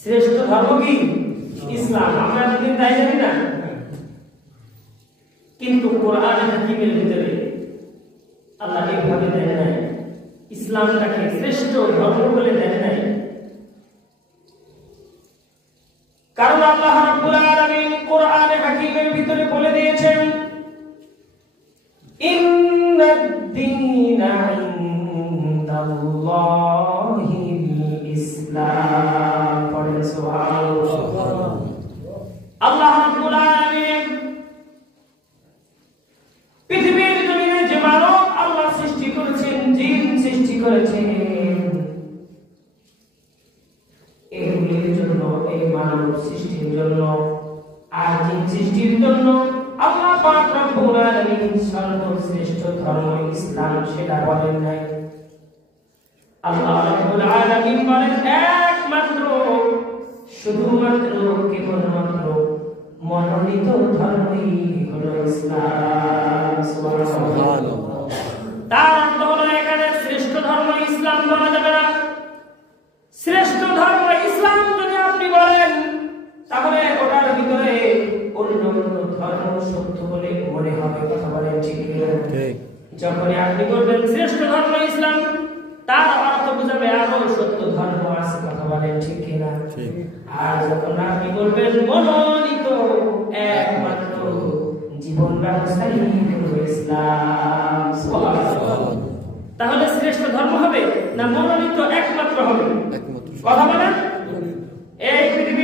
শ্রেষ্ঠ ধর্ম কি? ইসলাম। আমরা এতদিন তাই জানি না, কিন্তু কোরআন হাকিমের ভিতরে আল্লাহ এইভাবে দেন নাই, ইসলামটাকে শ্রেষ্ঠ ধর্ম বলে দেন নাই। কারণ আল্লাহ রাব্বুল আলামিন কোরআনে হাকিমের ভিতরে বলে দিয়েছেন, ইন্নাদ দীনা ইনদাল্লাহিল ইসলাম। পড়েন সুবহানাল্লাহ। আল্লাহ রাব্বুল আলামিন পৃথিবীর জমিনে যে মানব আল্লাহ সৃষ্টি করেছেন, জিন সৃষ্টি করেছেন, এগুলির জন্য, এই মানব সৃষ্টির জন্য আর জিন সৃষ্টির জন্য আল্লাহ পাক রব্বুল আলামিন সর্বশ্রেষ্ঠ ধর্ম ইসলাম সেটা বলেন নাই। আল্লাহ রাব্বুল আলামিন বলেন একমাত্র, শুধুমাত্র, কেবলমাত্র মনোনীত ধর্মই হলো ইসলাম। সুবহানাল্লাহ। তার অর্থ হলো এখানে শ্রেষ্ঠ ধর্ম ইসলাম বলা যাবে না। শ্রেষ্ঠ ধর্ম ইসলাম যদি আপনি বলেন, তাহলে ওটার ভিতরে অন্য অন্য ধর্ম সত্য বলে মনে হবে। কথা বলেন ঠিক কিনা? যখনই আপনি বলবেন শ্রেষ্ঠ ধর্ম ইসলাম, তার অর্থ বোঝাবে আরো সত্য ধর্ম আছে। কথা বলেন ঠিক কিনা? আর যখন আপনি বলবেন মনোনীত একমাত্র জীবন ব্যবস্থাই হলো ইসলাম, তাহলে শ্রেষ্ঠ ধর্ম হবে না মনোনীত একমাত্র হবে? কথা বলেন। এই পৃথিবী